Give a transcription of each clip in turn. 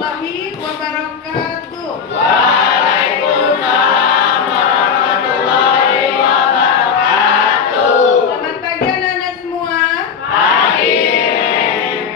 warahmatullahi wabarakatuh. Waalaikumsalam warahmatullahi wabarakatuh. Selamat pagi anak-anak semua. Pagi.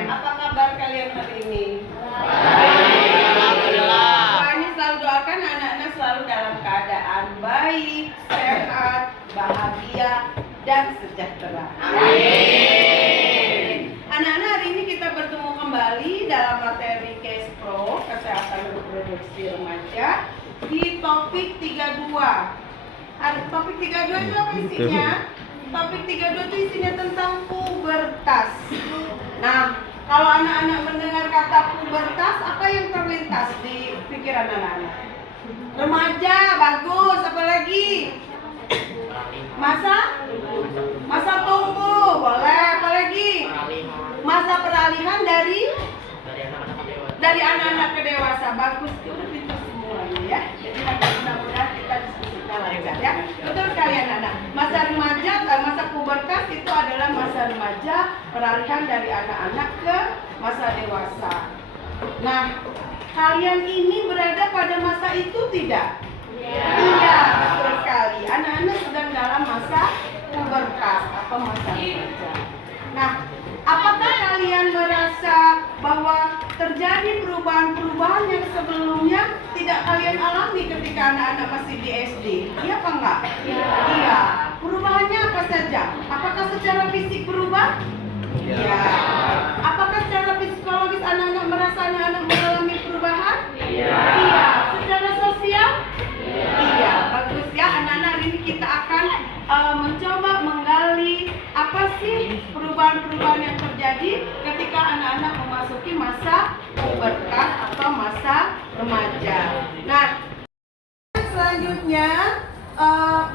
Apa kabar kalian hari ini? Baik, alhamdulillah. Kami selalu doakan anak-anak selalu dalam keadaan baik, sehat, bahagia, dan sejahtera. Amin. Anak-anak, hari ini kita bertemu kembali dalam materi Case Pro Kesehatan Reproduksi Remaja di topik 32. Topik 32 itu apa isinya? Topik 32 itu isinya tentang pubertas. Nah, kalau anak-anak mendengar kata pubertas, apa yang terlintas di pikiran anak-anak? Remaja, bagus. Apa lagi? Masa tumbuh, boleh. Apa lagi? Masa peralihan dari anak-anak ke dewasa. Bagus, itu udah pintar semuanya ya. Jadi mudah-mudahan kita diskusikan lancar ya. Betul sekali anak-anak. Masa remaja, masa pubertas itu adalah masa remaja, peralihan dari anak-anak ke masa dewasa. Nah, kalian ini berada pada masa itu tidak? Iya, betul sekali. Anak-anak sedang dalam masa pubertas atau masa remaja. Nah, apakah kalian merasa bahwa terjadi perubahan-perubahan yang sebelumnya tidak kalian alami ketika anak-anak masih di SD? Iya apa enggak? Iya. Perubahannya apa saja? Apakah secara fisik berubah? Iya. Apakah secara psikologis anak-anak merasa anak-anak mengalami perubahan? Iya. Secara sosial? Iya. Bagus ya, anak-anak, hari ini kita akan mencoba menggali apa sih perubahan-perubahan yang terjadi ketika anak-anak memasuki masa pubertas atau masa remaja. Nah, selanjutnya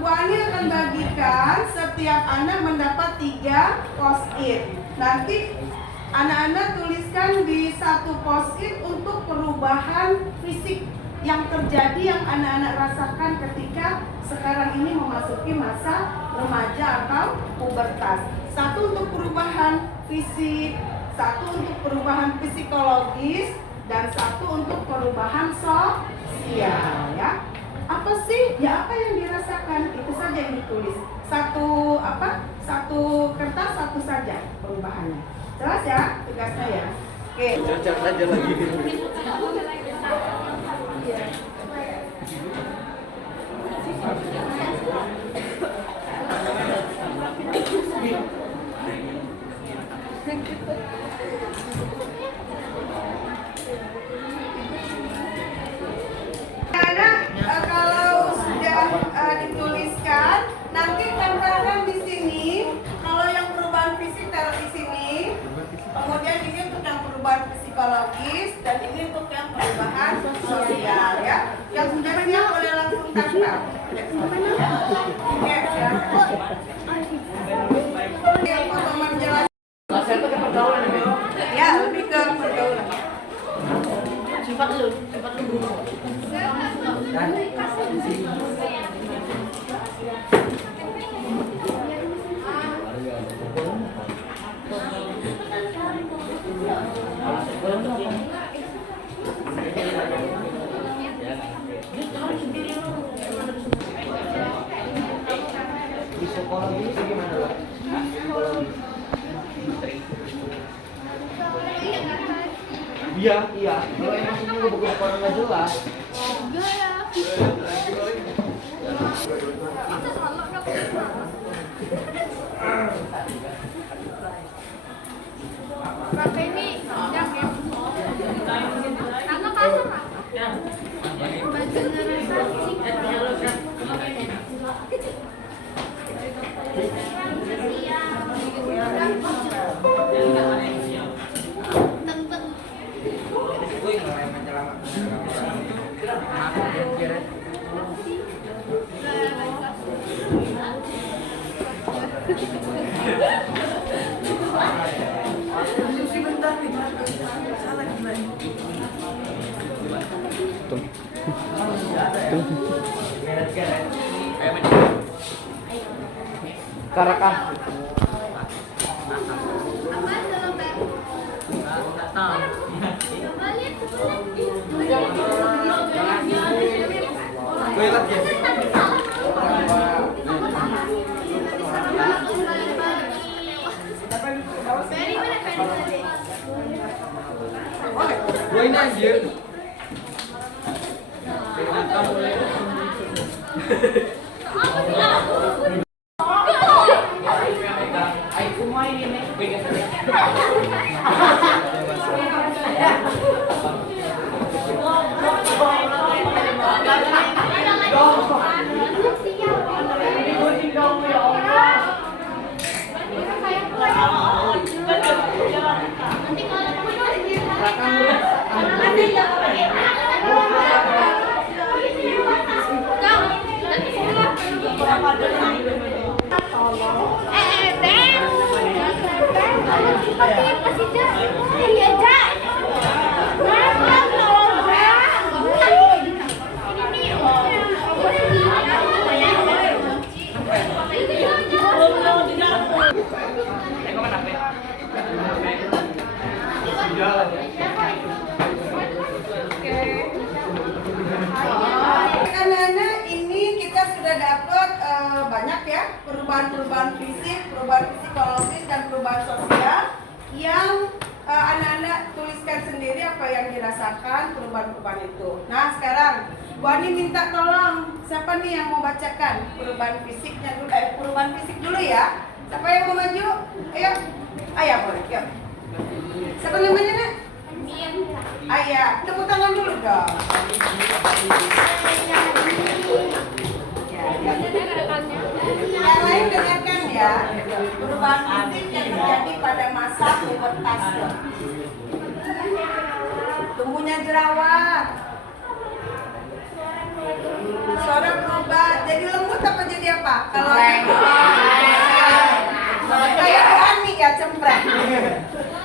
Bu Ani akan bagikan setiap anak mendapat 3 post-it. Nanti anak-anak tuliskan di satu post-it untuk perubahan fisik yang terjadi yang anak-anak rasakan ketika sekarang ini memasuki masa remaja atau pubertas. Satu untuk perubahan fisik, satu untuk perubahan psikologis, dan satu untuk perubahan sosial ya. Apa sih? Ya apa yang dirasakan itu saja yang ditulis. Satu kertas, satu saja perubahannya. Jelas ya tugasnya ya. Oke. Cacat aja lagi. Kalau sudah dituliskan, nanti tempelkan di sini. Kalau yang perubahan fisik taruh di sini. Kemudian ini untuk yang perubahan psikologis dan ini untuk yang perubahan sosial ya. Yang sudah siap boleh langsung tempel. Oke, silakan. Yang foto menjelaskan. Ya, lebih ke pergaulan. Sifat lu dulu. Di sekolah ini gimana lah? Iya. Kalau emang ini buku sekolah nggak jelas. Pakai ini jaket. Karena kasar. Bajunya rasa. Karakah. Apa dalam bag? Coba lihat. Gue lagi. Gue ini anjir. Aku main ini. Anak-anak, ini kita sudah dapat banyak ya perubahan-perubahan fisik, perubahan psikologis dan perubahan sosial yang anak-anak tuliskan sendiri apa yang dirasakan perubahan-perubahan itu. Nah sekarang Bu Ani minta tolong siapa nih yang mau bacakan perubahan fisiknya dulu, perubahan fisik dulu ya. Siapa yang mau maju? Ayo, ayah boleh, yuk. Siapa namanya nak? Ayah, tepuk tangan dulu dong. Yang lain dengarkan ya, perubahan fisik yang terjadi pada masa pubertas. Tumbuhnya jerawat, suara berubah, jadi lembut apa jadi apa? Kalau kayak Ani ya cempreng.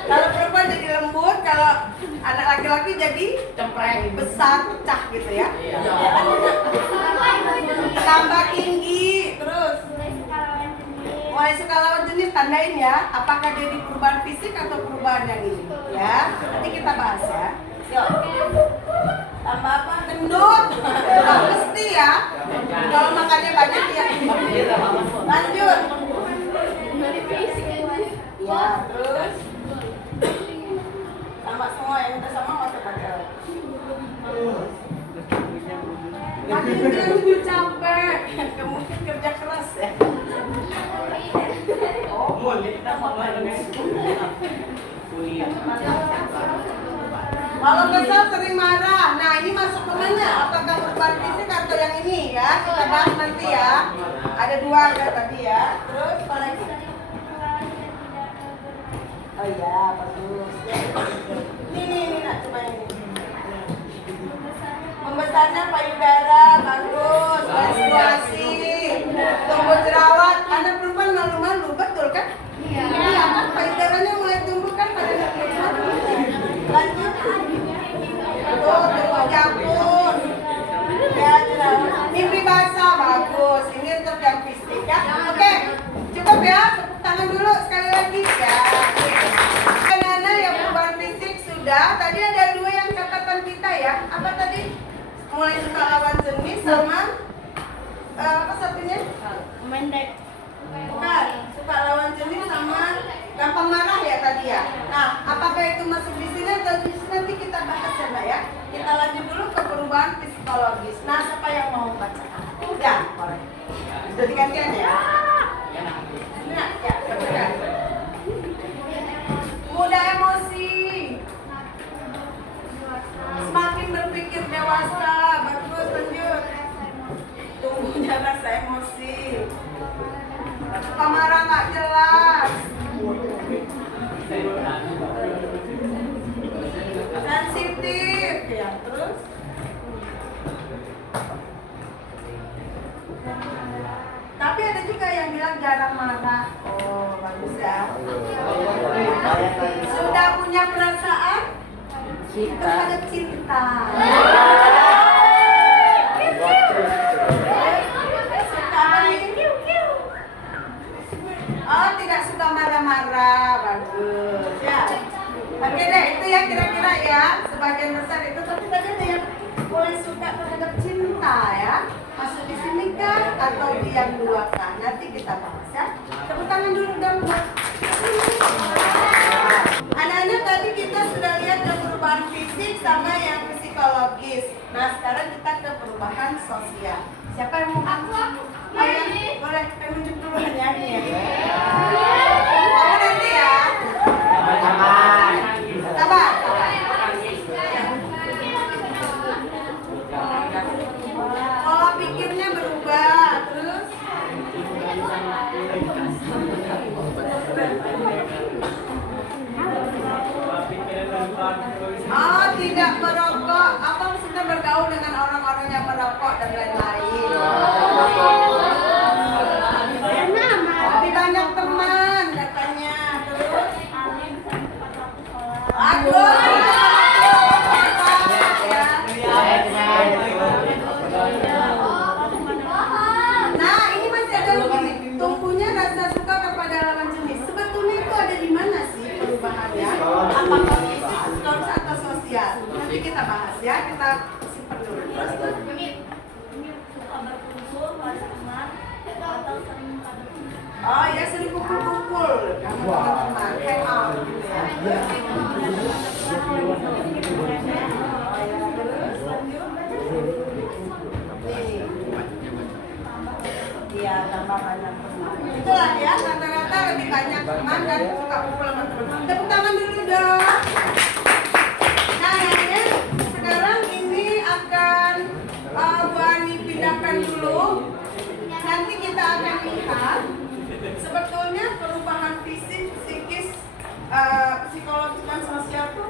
Kalau perempuan jadi lembut, kalau anak laki-laki jadi cempreng, besar, pecah gitu ya. Tambah tinggi, terus mulai suka lawan jenis, tandain ya, apakah jadi perubahan fisik atau perubahan yang ini ya. Nanti kita bahas ya. Yuk. Tambah apa? Gendut. Nggak mesti ya. Kalau makannya banyak ya. Lanjut. Ya, terus tambah semua yang udah sama masuk pakai. Makin gendut capek. Kamu kerja keras ya. Oh, boleh kita kalau kesal sering marah. Nah, ini masuk ke mana? Apakah perubahan fisik atau yang ini ya? Kita bahas nanti ya. Ada dua ada tadi ya. Terus apa lagi? Oh iya, bagus. Ini nak coba ini. Membesarnya payudara, bagus. Menstruasi, tumbuh jerawat. Anak perempuan malu-malu, betul kan? Iya kan, payudaranya mulai tumbuh kan pada malu. Lanjut. Tuh, dapur. Ya, jerawat. Mimpi basah, bagus. Ini untuk yang fisik ya. Oke, cukup ya. Tepuk tangan dulu sekali lagi ya. Anak-anak yang perubahan fisik sudah. Tadi ada dua yang catatan kita ya. Apa tadi? Mulai suka lawan jenis sama apa satunya? Mendek. Bukan, suka lawan jenis sama gampang marah ya tadi ya. Nah, apakah itu masuk di sini atau di sini nanti kita bahas ya, Mbak ya. Kita lanjut dulu ke perubahan psikologis. Nah, siapa yang mau baca? Ya, boleh. Sudah digantian ya. Nah, ya, bacakan. Mudah emosi. Semakin berpikir dewasa, bagus lanjut. Tumbuhnya rasa emosi. Suka marah nggak jelas. Sensitif ya, terus tapi ada juga yang bilang jarang marah. Oh, bagus ya. Sudah punya perasaan terhadap cinta. Oh, tidak suka marah-marah, bagus ya. Oke deh, itu ya kira-kira ya. Sebagian besar itu, tapi tadi ada yang mulai suka terhadap cinta ya. di sini kah atau di yang dua kah? Nanti kita bahas ya. Tepuk tangan dulu dong. Anak-anak, tadi kita sudah lihat ke perubahan fisik sama yang psikologis. Nah, sekarang kita ke perubahan sosial. Siapa yang mau aku? Ayo, boleh tunjuk duluan ya. Kamu nanti ya. Sabar. Pola pikirnya berubah, terus tidak merokok. Abang sudah bergaul dengan orang-orang yang merokok dan lain-lain. Lebih banyak teman katanya. Terus aduh. Nah, ini masih ada begini. Tumpunya rasa suka kepada lawan jenis. Sebetulnya itu ada di mana sih perubahannya? Apakah psikologis atau sosial? Nanti kita bahas ya. Kita simpan dulu. Terus oh ya, sering kumpul-kumpul sama teman-teman, hang out gitu ya. Iya, tambah banyak teman. Itulah ya, rata-rata lebih banyak teman dan suka kumpul sama teman. Tepuk tangan dulu dong. Nah, ya, sekarang ini akan Bu Ani pindahkan dulu. Nanti kita akan lihat sebetulnya perubahan fisik, psikis, psikologis dan sosial itu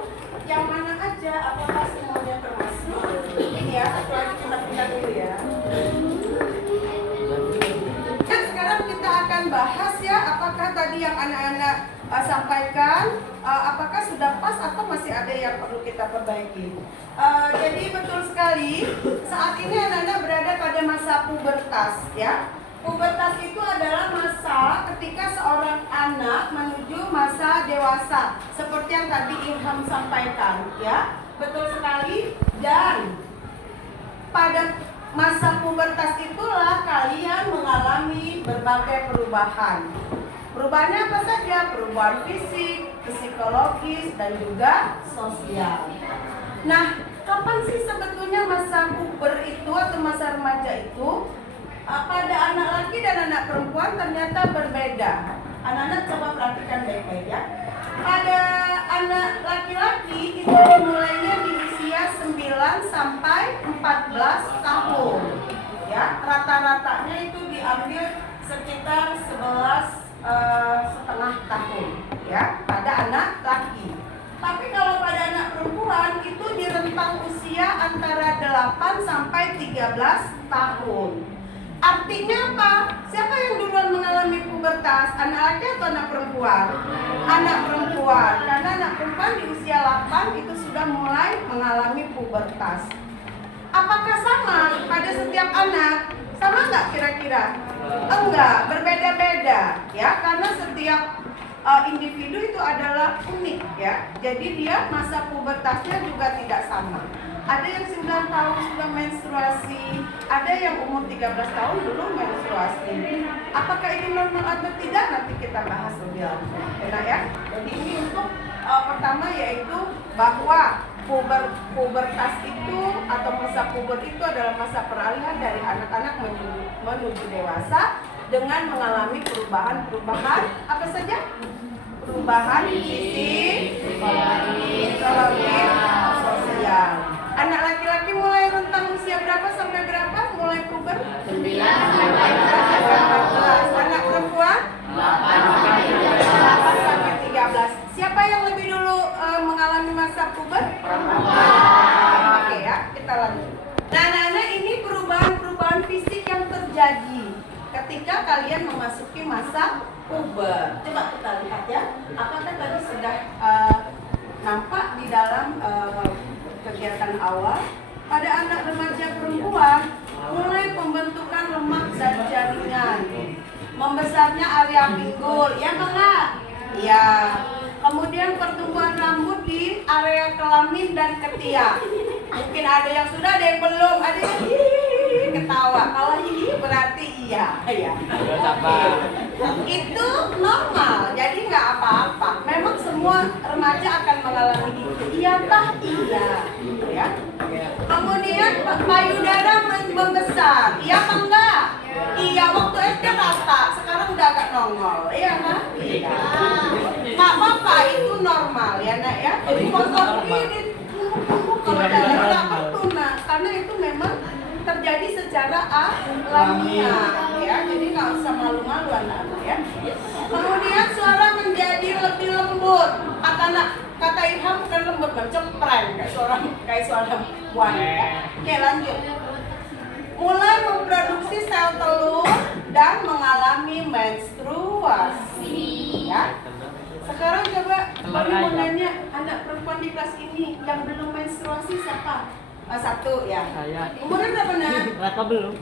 yang mana aja, apakah semuanya termasuk? Ini ya, satu lagi kita pindah dulu ya. Nah, sekarang kita akan bahas ya, apakah tadi yang anak-anak sampaikan, apakah sudah pas atau masih ada yang perlu kita perbaiki. Jadi betul sekali, saat ini anak-anak berada pada masa pubertas ya. Pubertas itu adalah masa ketika seorang anak menuju masa dewasa, seperti yang tadi Ilham sampaikan ya. Betul sekali. Dan pada masa pubertas itulah kalian mengalami berbagai perubahan. Perubahannya apa saja? Perubahan fisik, psikologis, dan juga sosial. Nah, kapan sih sebetulnya masa puber itu atau masa remaja itu? Pada anak laki dan anak perempuan ternyata berbeda. Anak-anak coba perhatikan baik-baik ya. Pada anak laki-laki itu dimulainya di usia 9 sampai 14 tahun. Ya, rata-ratanya itu diambil sekitar 11,5 tahun ya pada anak laki. Tapi kalau pada anak perempuan itu di rentang usia antara 8 sampai 13 tahun. Artinya apa? Siapa yang duluan mengalami pubertas? Anak laki atau anak perempuan? Anak perempuan. Karena anak perempuan di usia 8 itu sudah mulai mengalami pubertas. Apakah sama pada setiap anak? Sama nggak kira-kira? Enggak, berbeda-beda ya. Karena setiap individu itu adalah unik ya. Jadi dia masa pubertasnya juga tidak sama. Ada yang 9 tahun sudah menstruasi, ada yang umur 13 tahun belum menstruasi. Apakah ini normal atau tidak? Nanti kita bahas lebih lanjut. Enak ya? Jadi ini untuk pertama yaitu bahwa pubertas itu atau masa puber itu adalah masa peralihan dari anak-anak menuju dewasa dengan mengalami perubahan apa saja? Perubahan fisik, psikologis, sosial. Anak laki-laki mulai rentang usia berapa sampai berapa? Mulai puber? 9 sampai 14. Anak perempuan? 8 sampai 13. Siapa yang lebih dulu mengalami masa puber? Perempuan. Oke ya, kita lanjut. Nah, anak-anak, ini perubahan fisik yang terjadi ketika kalian memasuki masa puber. Coba kita lihat ya. Apakah tadi sudah nampak di dalam kegiatan awal? Pada anak remaja perempuan mulai pembentukan lemak dan jaringan, membesarnya area pinggul, ya enggak? Iya. Kemudian pertumbuhan rambut di area kelamin dan ketiak. Mungkin ada yang sudah, ada yang belum, ada yang ketawa. ketawa. Kalau ini berarti iya, ya. Udah sabar. Itu normal, jadi nggak apa-apa. Memang semua remaja akan mengalami itu. Iya tah iya, ya. Kemudian payudara membesar, iya apa enggak? Iya, waktu SD rata, sekarang udah agak nongol, iya kan? Iya. Nggak apa-apa, itu normal ya nak ya. Jadi kosong ini kalau dalam apa tuh nak, karena itu memang terjadi secara alamiah ya, jadi nggak usah malu-malu anak-anak ya. Kemudian suara menjadi lebih lembut, kata Ilham bukan lembut, cempreng kayak suara buaya ya. Oke lanjut. Mulai memproduksi sel telur dan mengalami menstruasi ya. Sekarang coba kami mau nanya anak perempuan di kelas ini yang belum menstruasi siapa? Satu ya. Saya. Umurnya berapa nak? Raka belum.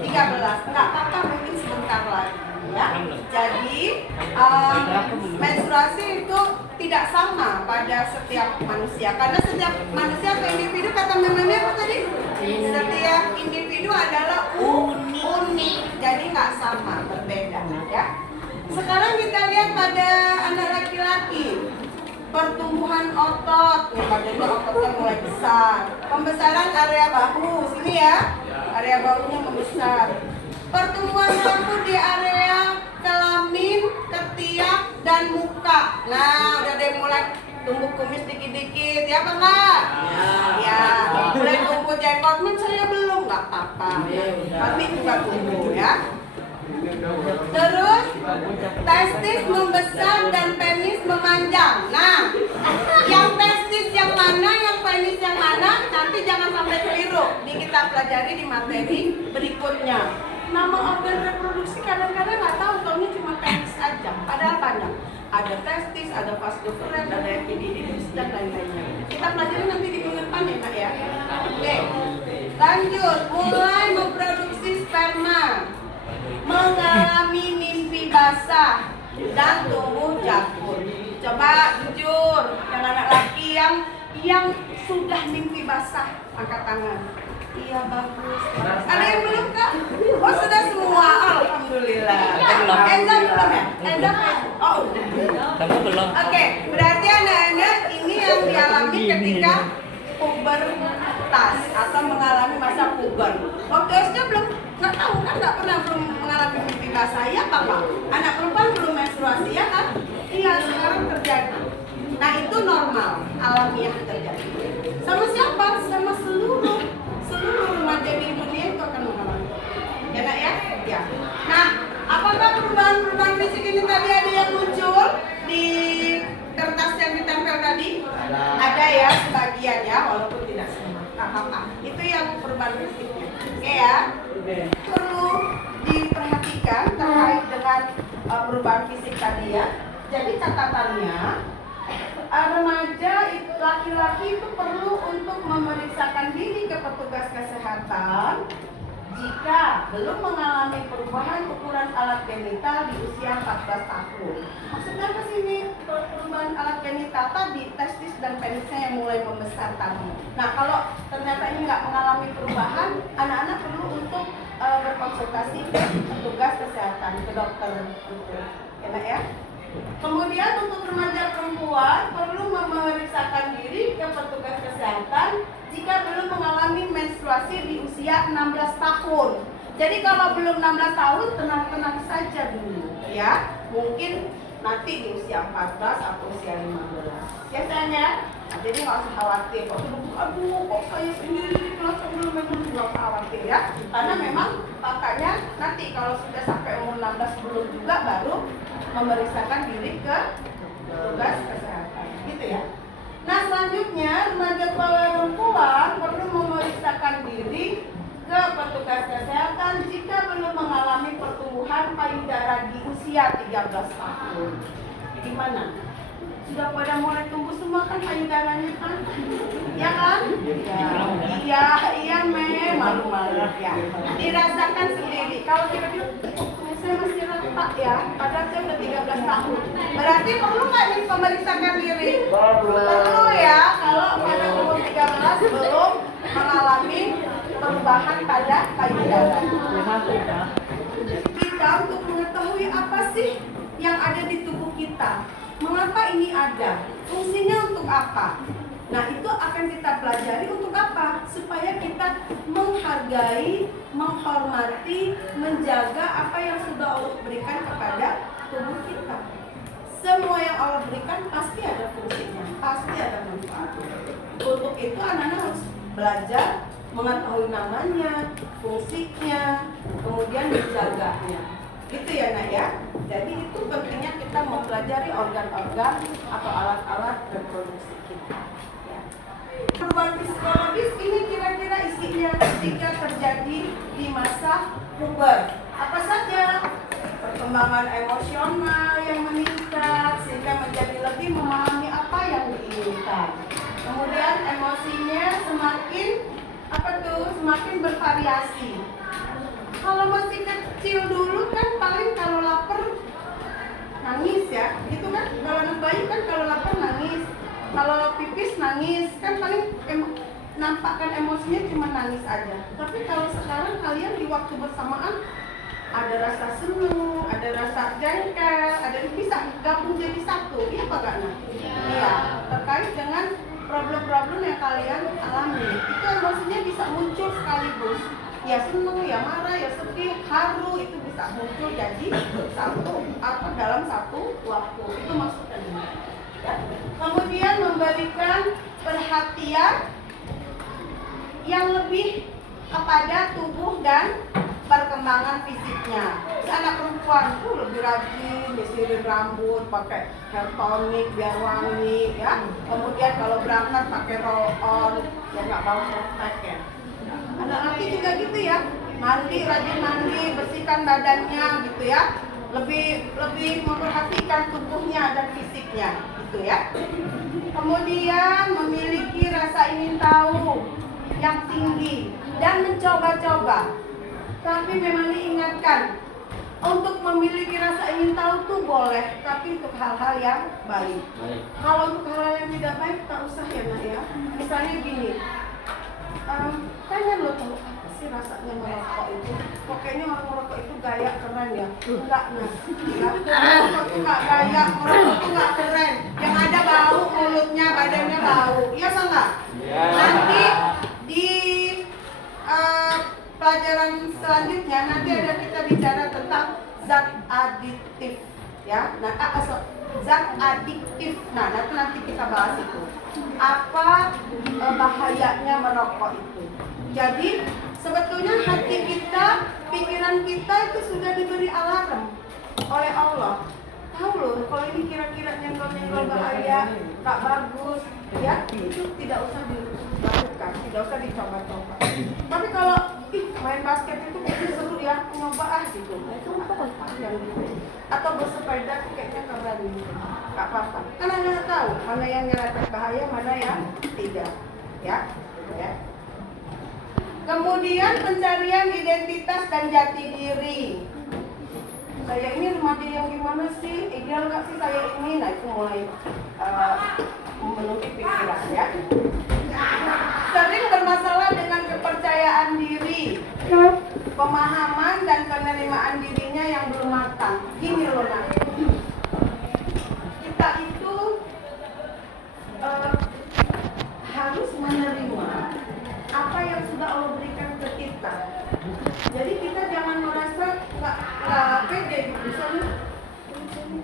13. Enggak apa-apa, mungkin sebentar lagi ya. Jadi menstruasi itu tidak sama pada setiap manusia, karena setiap manusia atau individu, kata memangnya apa tadi? Setiap individu adalah unik, jadi nggak sama, berbeda ya. Sekarang kita lihat pada anak laki-laki. Pertumbuhan otot, nih badannya ototnya mulai besar. Pembesaran area bahu, sini ya, area bahunya membesar. Pertumbuhan rambut di area kelamin, ketiak, dan muka. Nah, udah deh mulai tumbuh kumis dikit-dikit, ya apa enggak? Ya, mulai tumbuh jenggot, saya belum, nggak apa-apa. Kami juga tumbuh ya. Terus testis membesar dan penis memanjang. Nah, yang testis yang mana, yang penis yang mana, nanti jangan sampai keliru. Ini kita pelajari di materi berikutnya. Nama organ reproduksi kadang-kadang nggak tahu, taunya cuma penis aja. Padahal banyak. Ada testis, ada vas deferens, ada epididymis dan lain-lainnya. Kita pelajari nanti di minggu depan ya, Kak ya. Oke. Lanjut, mulai memproduksi sperma. Mengalami mimpi basah dan tumbuh jakun. Coba jujur, yang anak laki yang sudah mimpi basah, angkat tangan. Iya bagus. Ada yang belum kak? Oh sudah semua, alhamdulillah. Enda belum ya? Enda oh udah. Kamu belum. Oke, berarti anak-anak ini yang dialami ketika pubertas atau mengalami masa puber. Waktu SD belum, nggak tahu kan, nggak pernah belum mengalami mimpi basah ya apa pak? Anak perempuan belum menstruasi ya kan? Iya sekarang terjadi. Nah itu normal, alamiah terjadi. Sama siapa? Sama seluruh remaja di dunia itu akan mengalami. Ya nak ya? Ya. Nah, apakah perubahan fisik ini tadi ada yang muncul di kertas yang ditempel tadi? Ada ya sebagian ya, walaupun tidak semua. Nah, apa? Itu yang perubahan fisiknya. Oke ya. Perlu diperhatikan terkait dengan perubahan fisik tadi ya. Jadi catatannya, remaja laki-laki itu perlu untuk memeriksakan diri ke petugas kesehatan jika belum mengalami perubahan ukuran alat genital di usia 14 tahun. Maksudnya apa sih ini perubahan alat genital tadi, testis dan penisnya yang mulai membesar tadi. Nah kalau ternyata ini nggak mengalami perubahan, anak-anak perlu untuk berkonsultasi ke petugas kesehatan, ke dokter. Enak ya? Kemudian untuk remaja perempuan perlu memeriksakan diri ke petugas kesehatan jika belum mengalami menstruasi di usia 16 tahun. Jadi kalau belum 16 tahun tenang-tenang saja dulu ya. Mungkin nanti di usia 14 atau usia 15. Ya sayang ya. Nah, jadi nggak usah khawatir. Aduh, kok saya sendiri di kelas belum nggak usah khawatir ya. Karena memang makanya nanti kalau sudah sampai umur 16 belum juga baru memeriksakan diri ke petugas kesehatan, gitu ya. Nah selanjutnya remaja perempuan perlu memeriksakan diri ke petugas kesehatan jika belum mengalami pertumbuhan payudara di usia 13 tahun. Gimana? Sudah pada mulai tumbuh semua kan payudaranya kan? Ya kan? Iya, malu-malu ya. Dirasakan sendiri. Kalau kita bilang, saya masih retak ya, padahal saya udah 13 tahun. Berarti perlu nggak nih pemeriksakan diri? Perlu ya, kalau pada umur 13 belum mengalami perubahan pada payudara. Kita untuk mengetahui apa sih yang ada di tubuh kita, mengapa ini ada, fungsinya untuk apa. Nah, itu akan kita pelajari untuk apa? Supaya kita menghargai, menghormati, menjaga apa yang sudah Allah berikan kepada tubuh kita. Semua yang Allah berikan pasti ada fungsinya, pasti ada manfaatnya. Untuk itu anak-anak harus belajar mengetahui namanya, fungsinya, kemudian menjaganya. Gitu ya Nak ya. Jadi itu pentingnya kita mempelajari organ-organ atau alat-alat reproduksi kita. Ya. Perubahan psikologis ini kira-kira isinya ketika terjadi di masa puber. Apa saja? Perkembangan emosional yang meningkat sehingga menjadi lebih memahami apa yang diinginkan. Kemudian emosinya semakin bervariasi. Kalau masih kecil dulu kan paling kalau lapar nangis ya, gitu kan? Kalau anak bayi kan kalau lapar nangis, kalau pipis nangis, kan paling nampakkan emosinya cuma nangis aja. Tapi kalau sekarang kalian di waktu bersamaan ada rasa senang, ada rasa jengkel, ada bisa gabung jadi satu, iya apa enggak Nak? Iya, terkait dengan problem-problem yang kalian alami. Itu emosinya bisa muncul sekaligus. Ya senang, ya marah, ya sedih, haru, itu bisa muncul jadi satu atau dalam satu waktu. Itu maksudnya. Ya. Kemudian memberikan perhatian yang lebih kepada tubuh dan perkembangan fisiknya. Anak perempuan tuh lebih rajin, nyisirin rambut, pakai hair tonic biar wangi, ya. Kemudian kalau berangkat pakai roll on, ya nggak bau protek ya. Anak laki juga gitu ya, mandi, rajin mandi, bersihkan badannya gitu ya. Lebih memperhatikan tubuhnya dan fisiknya, gitu ya. Kemudian memiliki rasa ingin tahu yang tinggi dan mencoba-coba. Tapi memang diingatkan, untuk memiliki rasa ingin tahu tuh boleh, tapi untuk hal-hal yang baik. Kalau untuk hal-hal yang tidak baik, tak usah ya Nak ya. Misalnya gini, pengen lo tahu apa sih rasanya merokok itu? Pokoknya orang merokok itu gaya keren ya? Enggak Nak, ya. Merokok itu nggak gaya, merokok itu nggak keren. Yang ada bau mulutnya, badannya bau. Iya apa enggak? Nanti di pelajaran selanjutnya nanti ada kita bicara tentang zat adiktif ya. Nah, zat adiktif. Nah, nanti kita bahas itu. Apa bahayanya merokok itu. Jadi, sebetulnya hati kita, pikiran kita itu sudah diberi alarm oleh Allah. Tahu loh, kalau ini kira-kira nyenggol-nyenggol bahaya, tak bagus, ya, itu tidak usah dilakukan, tidak usah dicoba-coba. Tapi kalau main basket itu kayaknya seru ya, nyoba gitu. Nah, itu apa yang gitu. Atau bersepeda kayaknya keren gitu. Gak apa-apa. Kan Anda tahu mana yang nyerempet bahaya, mana yang tidak. Ya. Ya. Kemudian pencarian identitas dan jati diri. Saya ini remaja yang gimana sih? Ideal nggak sih saya ini? Nah, itu mulai memenuhi pikiran ya. Sering bermasalah dengan kepercayaan diri, pemahaman dan penerimaan dirinya yang belum matang. Gini loh Nak, kita itu harus menerima apa yang sudah Allah berikan ke kita. Jadi kita jangan merasa nggak pede gitu. Misalnya,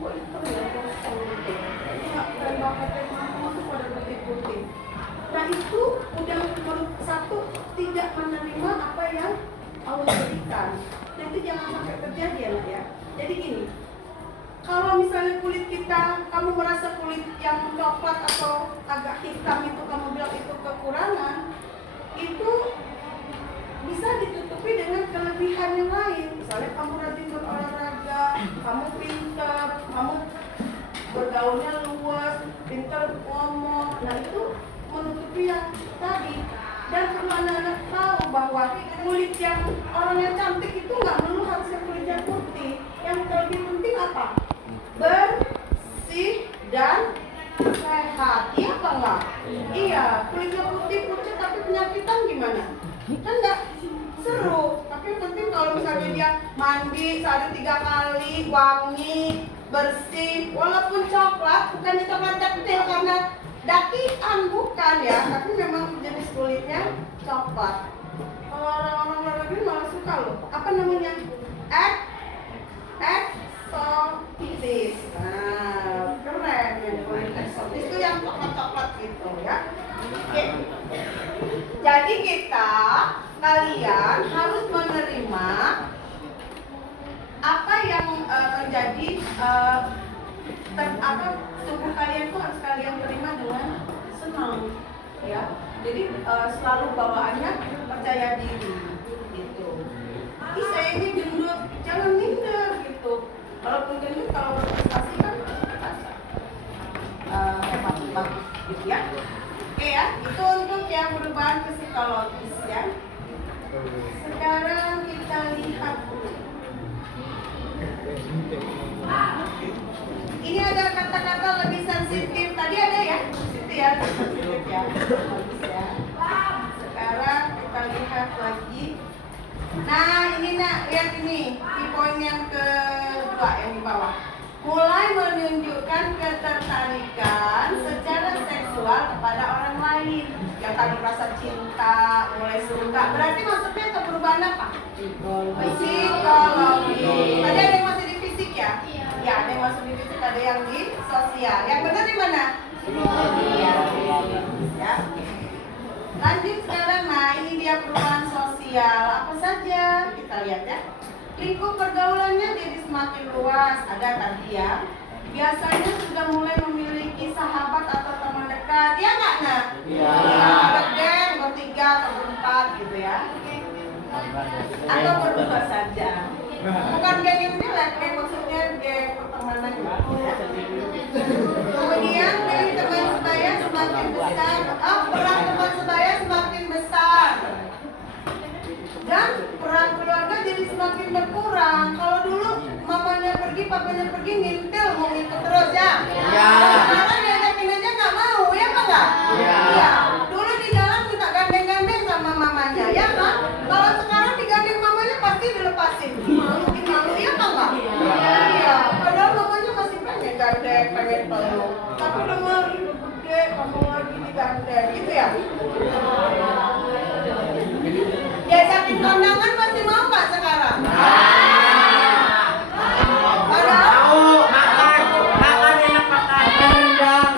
kok itu ya ini nggak keren banget ya, masuk pada putih-putih. Nah itu udah satu, tidak menerima apa yang Allah berikan. Dan itu jangan sampai terjadi ya. Jadi gini, kalau misalnya kulit kita, kamu merasa kulit yang coklat atau agak hitam itu kamu bilang itu kekurangan, itu bisa ditutupi dengan kelebihan yang lain. Misalnya kamu rajin berolahraga, kamu pintar, kamu bergaulnya luas, pintar ngomong. Nah itu menutupi yang tadi. Dan perlu anak-anak tahu bahwa kulit yang orang yang cantik itu nggak melulu harusnya kulitnya putih. Yang lebih penting apa? Bersih dan sehat. Iya apa enggak? Iya, kulitnya putih pucat tapi penyakitan gimana? kan nggak seru. Tapi yang penting kalau misalnya dia mandi sehari 3 kali, wangi, bersih, walaupun coklat, bukannya coklat detail karena dakian, bukan ya, tapi memang jenis kulitnya coklat. Kalau orang-orang luar negeri malah suka loh. Apa namanya? Eksotis. Nah, keren ya, kulit eksotis itu yang coklat-coklat gitu ya. Oke. Jadi kalian harus menerima apa yang terjadi, tubuh kalian tuh harus kalian terima dengan senang, ya. Jadi selalu bawaannya percaya diri, gitu. Ih, saya ini gendut, jangan minder, gitu. Walaupun gendut, kalau berprestasi kan hebat bagus, gitu ya. Oke ya, itu untuk yang perubahan psikologis ya. Sekarang kita lihat. Ini ada kata-kata lebih sensitif. Tadi ada ya, sensitif ya, sensitif ya. Bagus ya. Sekarang kita lihat lagi. Nah, ini nak, lihat ini. Di poin yang kedua yang di bawah. Mulai menunjukkan ketertarikan secara seksual kepada orang lain. Yang tadi rasa cinta, mulai suka. Berarti maksudnya itu perubahan apa? Psikologi. Tadi ada yang masih di fisik ya? Ya, ada yang masuk di fisik, ada yang di sosial. Yang benar di mana? Iya. Ya. Lanjut sekarang, nah ini dia perubahan sosial. Apa saja? Kita lihat ya. Lingkup pergaulannya jadi semakin luas. Ada tadi ya. Biasanya sudah mulai memiliki sahabat atau teman dekat. Ya nggak, Nak? Iya. Ada geng, bertiga atau berempat gitu ya. Atau berdua saja. Bukan geng yang jelek, geng maksudnya geng pertemanan gitu ya. Kemudian dari teman sebaya semakin besar. Peran teman sebaya semakin besar. Dan peran keluarga jadi semakin berkurang. Kalau dulu mamanya pergi, papanya pergi, ngintil mau ngikut terus ya. Iya. Sekarang diajakin aja nggak mau, ya apa nggak? Iya. Dulu di jalan minta gandeng-gandeng sama mamanya, ya kan? Kalau sekarang digandeng mamanya pasti dilepasin. Malu, ya apa nggak? Iya. Padahal mamanya masih pengen gandeng, pengen peluk. Tapi dengar ibu gede, kamu lagi digandeng, gitu ya? Diajakin kondangan masih mau nggak sekarang? Padahal makan enak makan.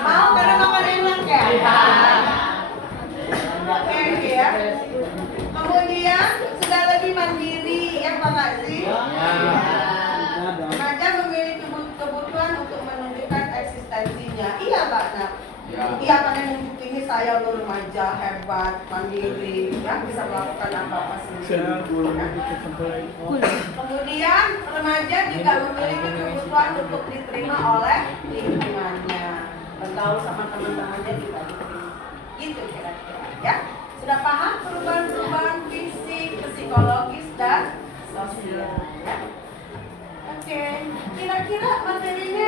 mau karena makan enak ya? Oke ya. Kemudian sudah lebih mandiri, ya Pak nggak sih? Remaja memiliki kebutuhan untuk menunjukkan eksistensinya. Iya Pak Nak. Iya pengen nunjuk ini saya loh remaja hebat, mandiri, ya bisa melakukan apa-apa sendiri. Kemudian remaja juga memiliki kebutuhan untuk diterima oleh lingkungannya, bergaul sama teman-temannya juga diterima. Gitu kira-kira ya. Sudah paham perubahan-perubahan fisik, psikologis dan sosial ya? Oke, kira-kira materinya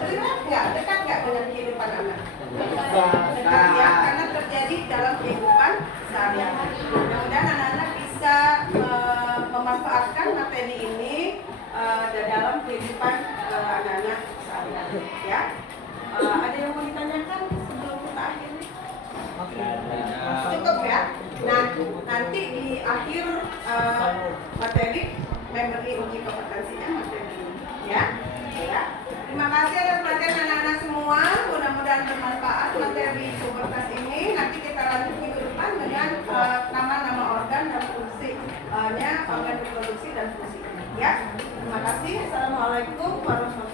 relate nggak? Dekat nggak dengan kehidupan anak? Dekat ya, karena terjadi dalam kehidupan sehari-hari. Mudah-mudahan anak-anak bisa memanfaatkan materi ini dalam kehidupan anak-anak sehari-hari. Ya, ada yang mau ditanyakan sebelum kita akhiri? Cukup ya. Nah, nanti di akhir materi memory uji kompetensinya materi ini, ya. Terima kasih atas perhatian anak-anak semua. Mudah-mudahan bermanfaat materi pubertas ini. Nanti kita lanjut minggu depan dengan nama-nama organ dan fungsinya, organ reproduksi dan fungsi. Ya. Terima kasih. Assalamualaikum warahmatullahi wabarakatuh.